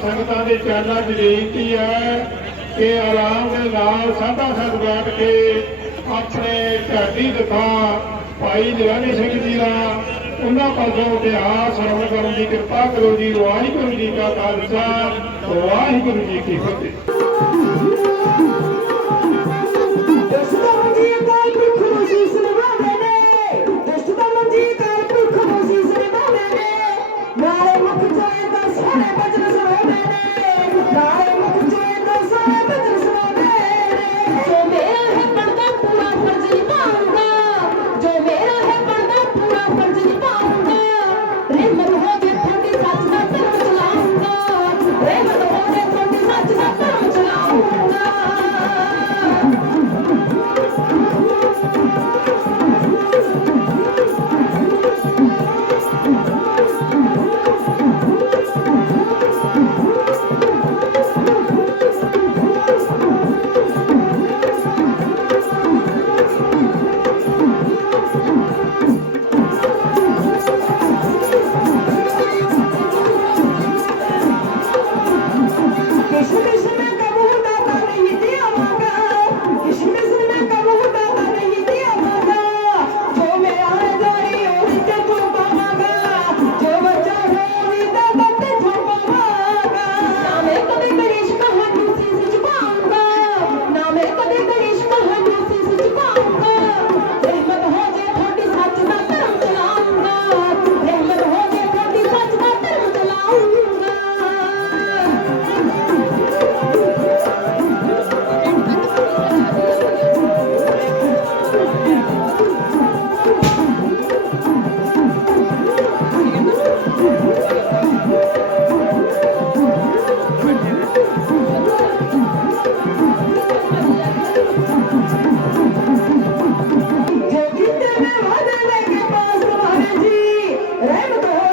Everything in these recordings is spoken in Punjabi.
ਸੰਗਤਾਂ ਦੇ ਚਰਨਾਂ 'ਚ ਬੇਨਤੀ ਹੈ ਕਿ ਆਰਾਮ ਦੇ ਨਾਲ ਸਾਧਾ ਸੰਗ ਬੈਠ ਕੇ ਆਪਣੇ ਢਾਡੀ ਦਿਖਾ ਭਾਈ ਨਿਰਾਣੀ ਸਿੰਘ ਜੀ ਦਾ ਉਹਨਾਂ ਪਾਸੋਂ ਇਤਿਹਾਸ ਸਰਵਣ ਕਰਨ ਦੀ ਕਿਰਪਾ ਕਰੋ ਜੀ, ਵਾਹਿਗੁਰੂ ਜੀ ਕਾ ਖਾਲਸਾ, ਵਾਹਿਗੁਰੂ ਜੀ ਕੀ ਫਤਿਹ।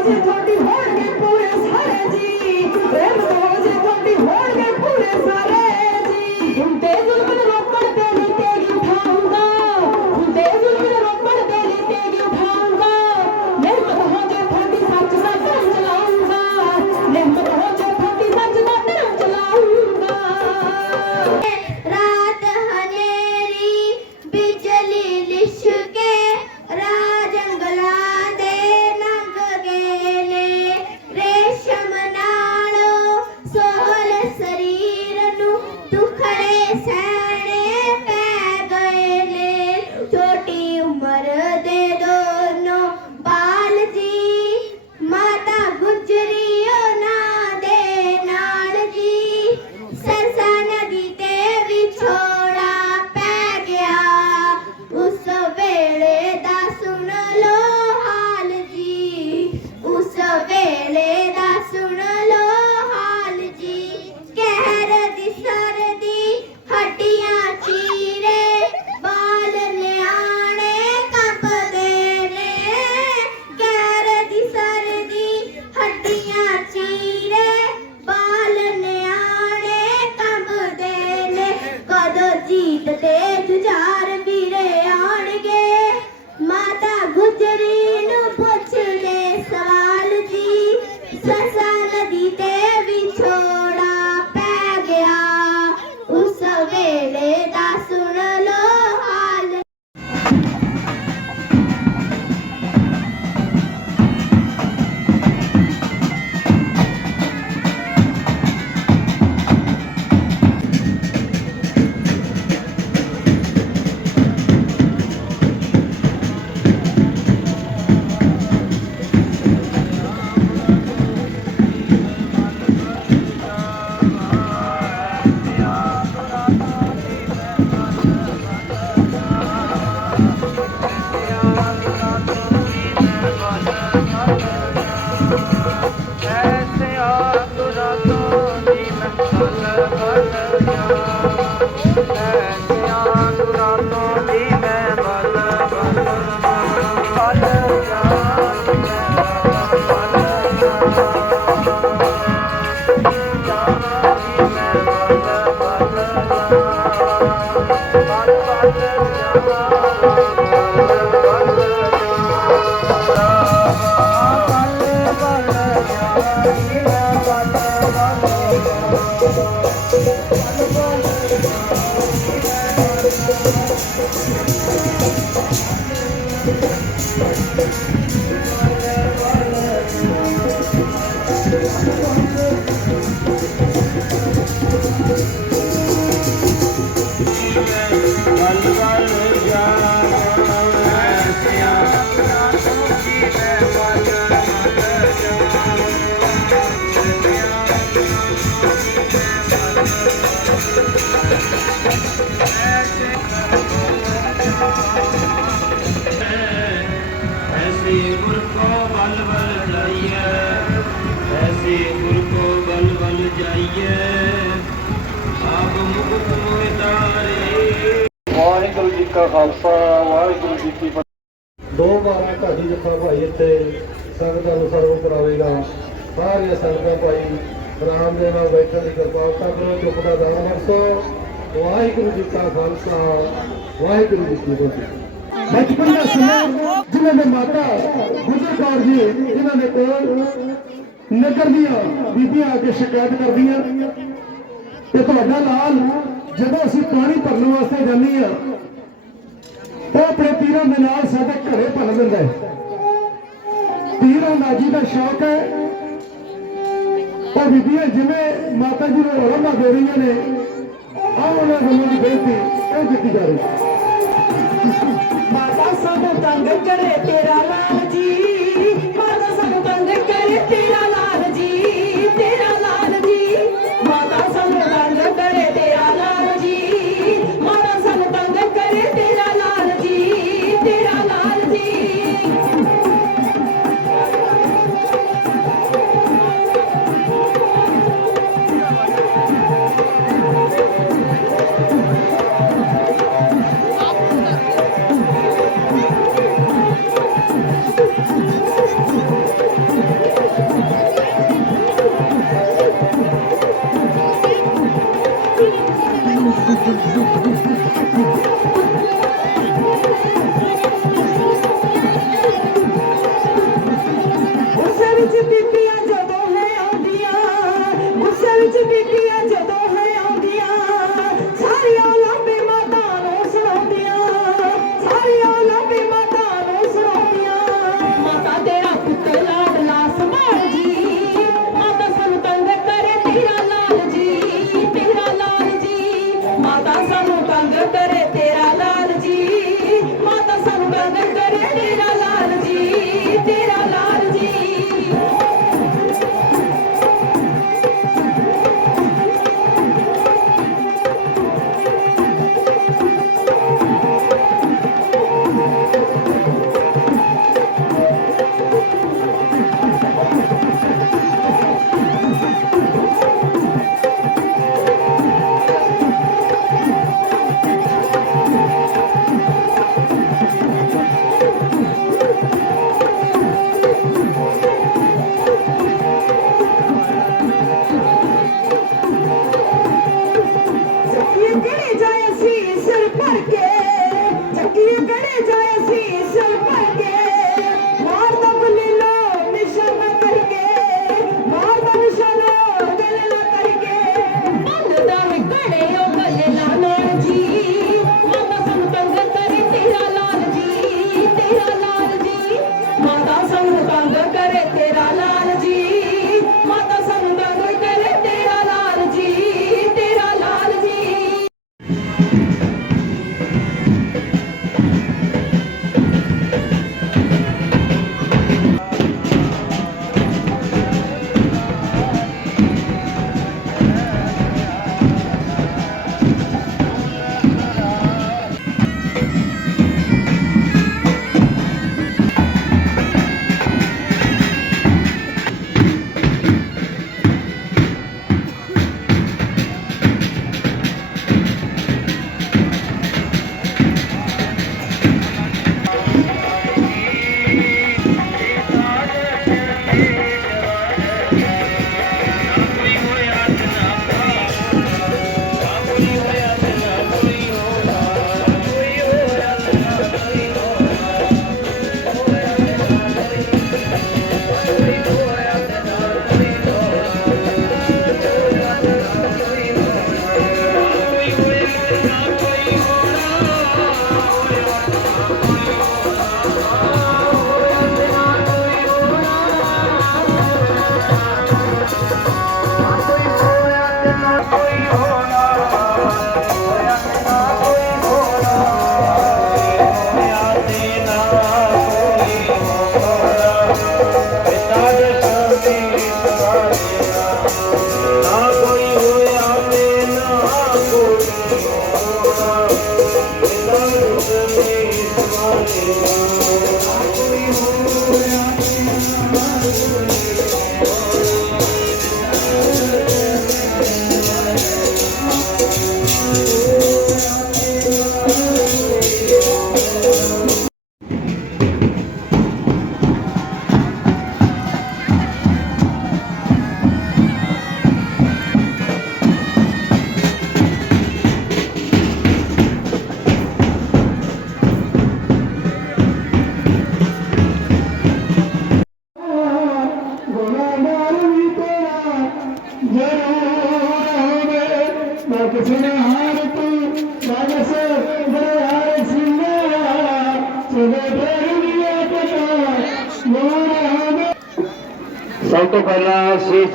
ਜੀ ਤੁਹਾਡੀ ਹੋਣਗੇ ਪੂਰੇ ਸਾਰੇ ਜੀ। Thank you. ਵਾਹਿਗੁਰੂ ਜੀ ਕਾ ਖਾਲਸਾ, ਵਾਹਿਗੁਰੂ ਜੀ ਕੀ ਫਤਿਹ। ਦੋ ਵਾਰਾਂ ਢਾਡੀ ਜੱਥਾ ਭਾਈ ਇੱਥੇ ਸੰਗਤਾਂ ਨੂੰ ਸਰਵ ਕਰਾਵੇਗਾ। ਸਾਰੀਆਂ ਸੰਗਤਾਂ ਭਾਈ ਰਾਮ ਦੇ ਨਾਲ ਬੈਠਣ ਦੀ ਕਿਰਪਾਲਤਾ ਕਰੋ ਚੁੱਪ ਦਾ ਦਾਨ ਬਖਸ਼ੋ ਵਾਹਿਗੁਰੂ ਜੀ ਕਾ ਖਾਲਸਾ, ਵਾਹਿਗੁਰੂ ਜੀ ਕੀ ਫਤਿਹ। ਬਚਪਨ ਦਾ ਸਮਾਂ ਜਿਨ੍ਹਾਂ ਦੇ ਮਾਤਾ ਗੁਜਰ ਕੌਰ ਜੀ, ਜਿਨ੍ਹਾਂ ਦੇ ਕੋਲ ਨਗਰ ਦੀਆਂ ਬੀਬੀਆਂ ਆ ਕੇ ਸ਼ਿਕਾਇਤ ਕਰਦੀਆਂ। ਤੇ ਤੁਹਾਡਾ ਲਾਲ ਜਦੋਂ ਅਸੀਂ ਪਾਣੀ ਭਰਨ ਵਾਸਤੇ ਜਾਂਦੇ ਆ ਉਹ ਆਪਣੇ ਪੀਰਾਂ ਦੇ ਨਾਲ ਸਾਡੇ ਘਰੇ ਭੰਨ ਦਿੰਦਾ ਹੈ। ਤੀਰਾਂ ਨਾਜੀ ਦਾ ਸ਼ੌਕ ਹੈ, ਉਹ ਬੀਬੀਆਂ ਜਿਵੇਂ ਮਾਤਾ ਜੀ ਨੂੰ ਔਰੰਗਾ ਦੇ ਰਹੀਆਂ ਨੇ, ਆਹ ਉਹਨਾਂ ਵੱਲੋਂ ਦੀ ਬੇਨਤੀ ਇਹ ਕੀਤੀ ਜਾ ਰਹੀ ਮਾਤਾ ਸਾਨੂੰ ਤੰਗ ਕਰੇ ਤੇਰਾ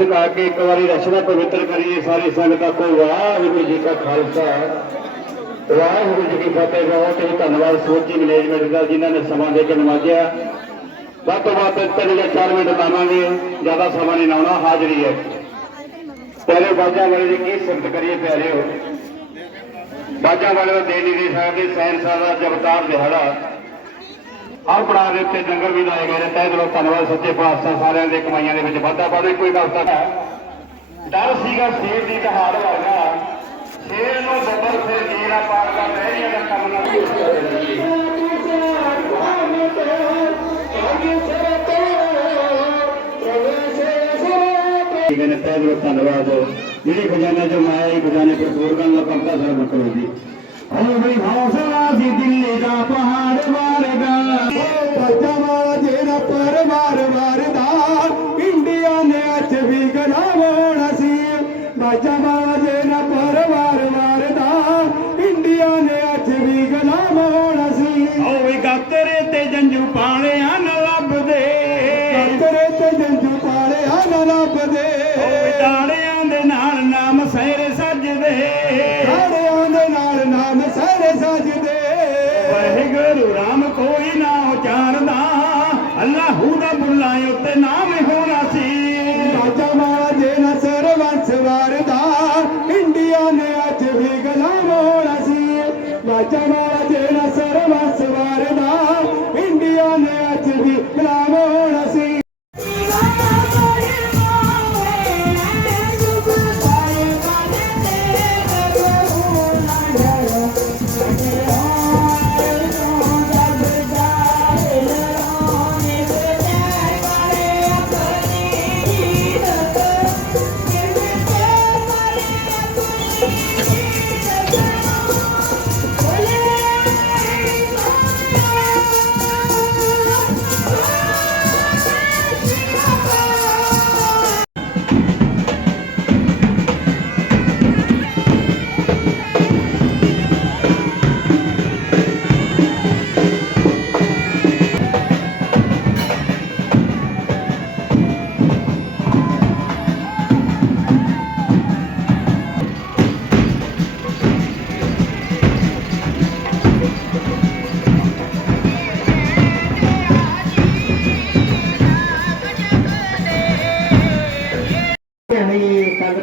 ਪਹਿਲਾਂ ਕੇ ਇੱਕ ਵਾਰੀ ਰਚਨਾ ਪਵਿੱਤਰ ਕਰੀਏ ਸਾਰੀ ਸੰਗਤਾਂ ਕੋ ਵਾਹਿਗੁਰੂ ਜੀ ਕਾ ਖਾਲਸਾ। ਵਾਹਿਗੁਰੂ ਜੀ ਕੀ ਫਤਿਹ ਬਹੁਤ ਹੀ ਧੰਨਵਾਦ ਸੋਚੀ ਮੈਨੇਜਮੈਂਟ ਦਾ ਜਿਨ੍ਹਾਂ ਨੇ ਸਮਾਂ ਦੇ ਕੇ ਨਵਾਜਿਆ। ਵੱਧ ਤੋਂ ਵੱਧ ਤਿੰਨ ਜਾਂ ਚਾਰ ਮਿੰਟ ਲਾਵਾਂਗੇ, ਜ਼ਿਆਦਾ ਸਮਾਂ ਨਹੀਂ ਲਾਉਣਾ, ਹਾਜ਼ਰੀ ਹੈ। ਪਹਿਲੇ ਬਾਜਾਂ ਵਾਲੇ ਦੀ ਕੀ ਸਿਫਤ ਕਰੀਏ ਪਿਆਰਿਓ ਬਾਜਾਂ ਵਾਲੇ ਦਾ ਦੇ ਨਹੀਂ ਦੇ ਸਕਦੇ ਸੈਨਸਾ ਦਾ ਜਬਤਾਰ ਦਿਹਾੜਾ। ਹਰ ਪੜਾਅ ਦੇ ਉੱਤੇ ਲੰਗਰ ਵੀ ਲਾਏ ਗਏ ਨੇ। ਤਹਿ ਦਿਲੋਂ ਧੰਨਵਾਦ, ਸੱਚੇ ਪਾਤਸ਼ਾਹ ਸਾਰਿਆਂ ਦੇ ਕਮਾਈਆਂ ਦੇ ਵਿੱਚ ਵਾਧਾ ਪਾਵੇ ਕੋਈ ਗੱਲ ਤਾਂ ਹੈ। ਡਰ ਸੀਗਾ ਸ਼ੇਰ ਦੀ ਦਹਾੜ ਵਰਗਾ। ਸ਼ੇਰ ਨੂੰ ਬੱਬਰ ਫਿਰ ਜੀਰਾ ਪਾੜ ਦਾ ਪਹਿਰੀਆਂ ਦਾ ਕੰਮ ਨਾ ਠੀਕ ਹੈ ਤਹਿ ਦਿਲੋਂ ਧੰਨਵਾਦ। ਜਿਹੜੇ ਖਜ਼ਾਨਾ ਜੋ ਮਾਇਆ ਹੀ ਖਜ਼ਾਨੇ ਭਰਪੂਰ ਕਰਨ ਦਾ ਪੰਕਾ ਸਰਬ ਕਰੋ ਜੀ ਓ ਬਈ ਹੌਸਲਾ ਸੀ ਦਿੱਲੀ ਦਾ, ਪਹਾੜ ਵਾਰਦਾ ਬੱਚਾ ਵਾਲਾ ਜਿਹੜਾ ਪਰਵਾਰ ਵਾਰਦਾ ਇੰਡੀਆ ਨੇ ਅੱਜ ਵੀ ਗਨਾਵਣਾ ਸੀ। ਬੱਚਾ ਵਾਲਾ ਜਿਹੜਾ ਪਰਵਾਰ ਵਾਰਦਾ ਇੰਡੀਆ ਨੇ ਅੱਜ ਵੀ ਗਨਾਵਣਾ ਸੀ। ਓਏ ਗਾਤਰੇ ਤੇ ਜੰਜੂ ਪਾਣਿਆ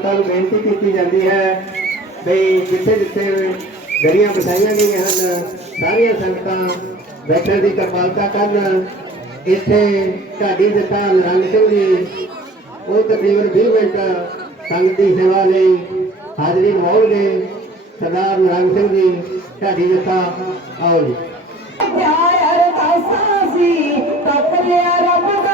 ਸੰਗਤਾਂ ਨੂੰ ਬੇਨਤੀ ਕੀਤੀ ਜਾਂਦੀ ਹੈ ਵੀ ਜਿੱਥੇ ਜਿੱਥੇ ਗਰੀਆਂ ਬਿਠਾਈਆਂ ਗਈਆਂ ਹਨ, ਸਾਰੀਆਂ ਸੰਗਤਾਂ ਬੈਠਣ ਦੀ ਕਿਰਪਾਲਤਾ ਕਰਨ। ਇੱਥੇ ਢਾਡੀ ਦਿੱਤਾ ਨਿਰੰਗ ਸਿੰਘ ਜੀ, ਉਹ ਤਕਰੀਬਨ 20 ਮਿੰਟ ਸੰਗਤ ਦੀ ਸੇਵਾ ਲਈ ਹਾਜ਼ਰੀ ਨਿਭਾਉਣਗੇ। ਸਰਦਾਰ ਨਿਰੰਗ ਸਿੰਘ ਜੀ, ਢਾਡੀ ਦਿੱਤਾ ਆਓ ਜੀ। ਪਿਆਰ ਅਰਦਾਸਾਂ ਸੀ ਤੱਕ ਲਿਆ ਰੱਬ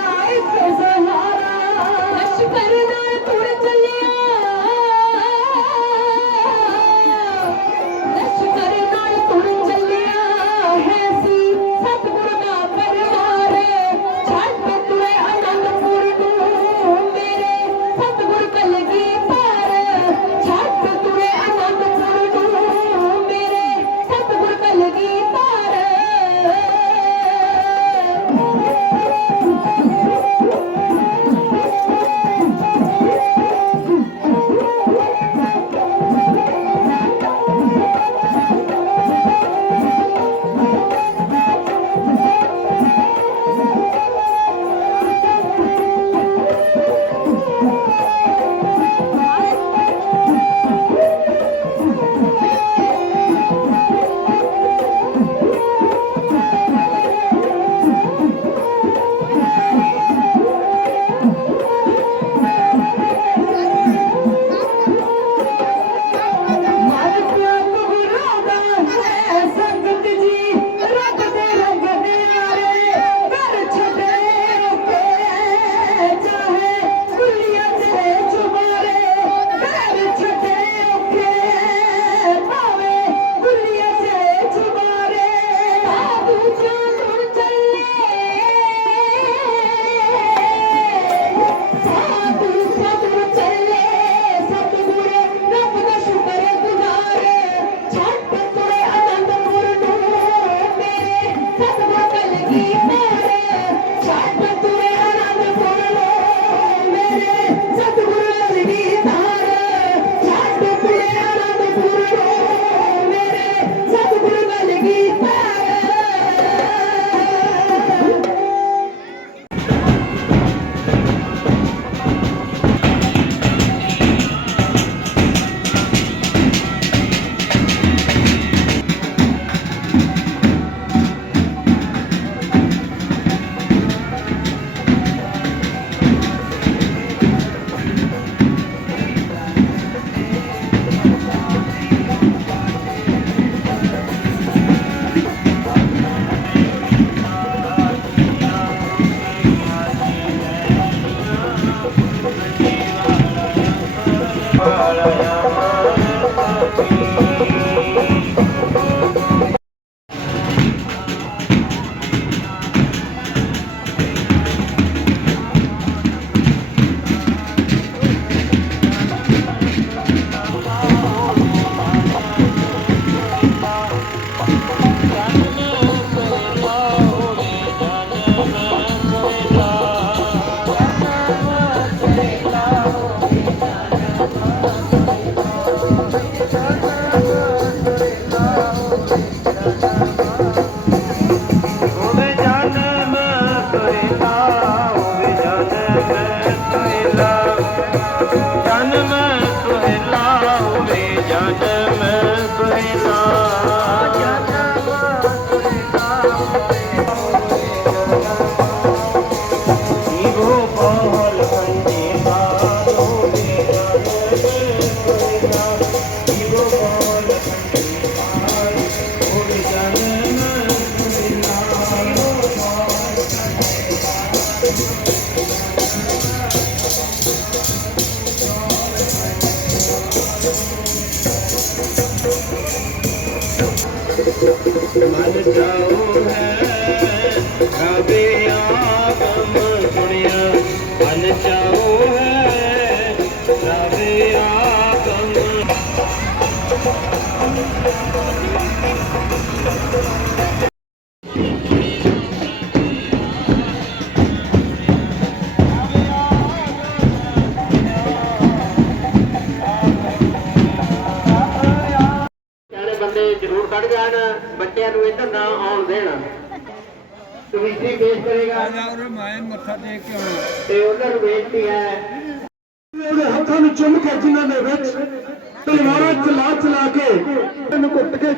मान जाओ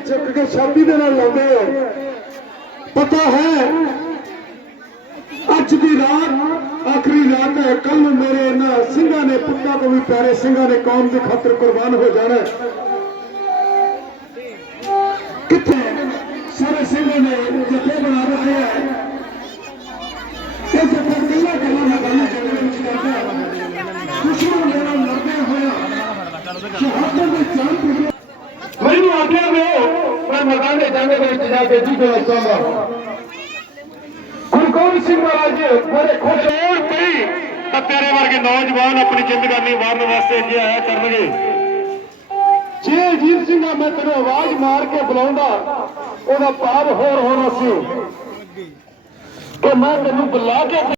ਕੁੱਟ ਕੇ ਚੁੱਕ ਕੇ ਸ਼ਾਬੀ ਦੇ ਨਾਲ ਲਾਉਂਦੇ ਹੋ ਪਤਾ ਹੈ ਅੱਜ ਦੀ ਰਾਤ ਆਖਰੀ ਰਾਤ ਹੈ ਕੱਲ ਨੂੰ ਮੇਰੇ ਇਹਨਾਂ ਸਿੰਘਾਂ ਨੇ ਪੁੱਤਾਂ ਤੋਂ ਵੀ ਪਿਆਰੇ ਸਿੰਘਾਂ ਨੇ ਕੌਮ ਦੀ ਖਾਤਰ ਕੁਰਬਾਨ ਹੋ ਜਾਣਾ ਹੈ। ਕਿੱਥੇ ਸਾਰੇ ਸਿੰਘਾਂ ਨੇ ਜਥੇ ਬਣਾ ਰੱਖੇ ਹੈ ਇਹ ਜਥੇ ਕਿੰਨਾ ਕਿੰਨਾ ਨਾ ਗੱਲ ਜਿਹੜੇ ਵਿੱਚ ਕਰਦਾ ਹੈ ਦੁਸ਼ਮਣ ਦੇ ਨਾਲ ਲੜਦੇ ਹੋਇਆ ਸ਼ਹਾਦਤ ਦੇ ਚਾਰ ਟੁਕੜੇ ਮੈਨੂੰ ਆਗਿਆ ਦਿਓ ਮੈਂ ਮੈਦਾਨ ਦੇ ਜੰਗ ਦੇ ਵਿੱਚ ਜਾ ਕੇ ਜੀ ਦੇ ਚਾਹੁੰਦਾ ਗੁਰੂ ਗੋਬਿੰਦ ਸਿੰਘ ਮਹਾਰਾਜ ਬੜੇ ਖੁਸ਼ ਹੋਣ ਪਈ ਤਾਂ ਤੇਰੇ ਵਰਗੇ ਨੌਜਵਾਨ ਆਪਣੀ ਜ਼ਿੰਦਗਾਨੀ ਵਾਰਨ ਵਾਸਤੇ ਇੱਥੇ ਆਇਆ ਕਰਨਗੇ। ਜੇ ਅਜੀਤ ਸਿੰਘ ਆ ਮੈਂ ਤੈਨੂੰ ਆਵਾਜ਼ ਮਾਰ ਕੇ ਬੁਲਾਉਂਦਾ ਉਹਦਾ ਭਾਵ ਹੋਰ ਹੋਣਾ ਸੀ। ਕਿ ਮੈਂ ਤੈਨੂੰ ਬੁਲਾ ਕੇ